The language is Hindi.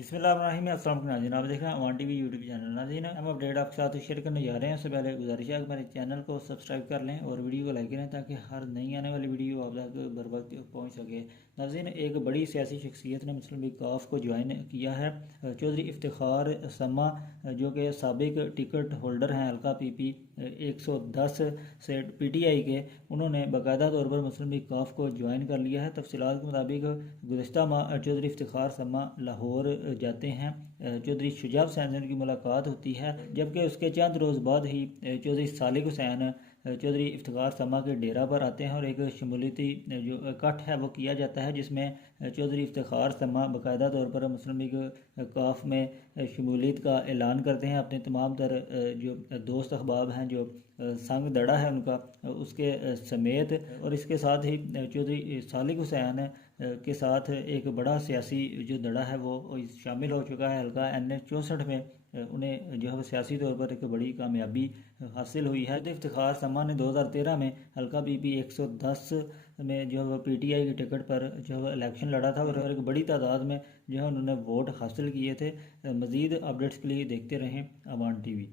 बिस्मिल्लाहिर्रहमानिर्रहीम। अस्सलाम वालेकुम नाज़रीन, आप देख रहे हैं अवान टीवी यूट्यूब चैनल। नाज़रीन, हम अपडेट आपके साथ शेयर करने जा रहे हैं। उससे पहले गुजारिश है कि हमारे चैनल को सब्सक्राइब कर लें और वीडियो को लाइक करें ताकि हर नई आने वाली वीडियो आप तक बर वक्त पहुँच सके। नाज़रीन, एक बड़ी सियासी शख्सियत ने मुस्लिम लीग काफ को ज्वाइन किया है। चौधरी इफ्तिखार समा, जो कि साबिक टिकट होल्डर हैं हल्का PP 110 से PTI के, उन्होंने बाकायदा तौर पर मुस्लिम लीग काफ को ज्वाइन कर लिया है। तफसीलात के मुताबिक गुज़िश्ता माह चौधरी इफ्तिखार समा लाहौर जाते हैं। चौधरी शुजात हुसैन से उनकी मुलाकात होती है, जबकि उसके चंद रोज़ बाद ही चौधरी सालिक हुसैन चौधरी इफ्तिखार समा के डेरा पर आते हैं और एक शमूलियती जो इकट्ठ है वो किया जाता है, जिसमें चौधरी इफ्तिखार समा बाकायदा तौर पर मुस्लिम लीग काफ में शमूलियत का ऐलान करते हैं। अपने तमाम तर जो दोस्त अहबाब हैं, जो संग दड़ा है उनका, उसके समेत, और इसके साथ ही चौधरी सालिक हुसैन के साथ एक बड़ा सियासी जो दड़ा है वो शामिल हो चुका है। हल्का NH 64 में उन्हें जो है सियासी तौर पर एक बड़ी कामयाबी हासिल हुई है। तो इफ्तिखार समा ने 2013 में हल्का PP 110 में जो है PTI की टिकट पर जो है इलेक्शन लड़ा था और एक बड़ी तादाद में जो है उन्होंने वोट हासिल किए थे। मज़ीद अपडेट्स के लिए देखते रहें अवान TV।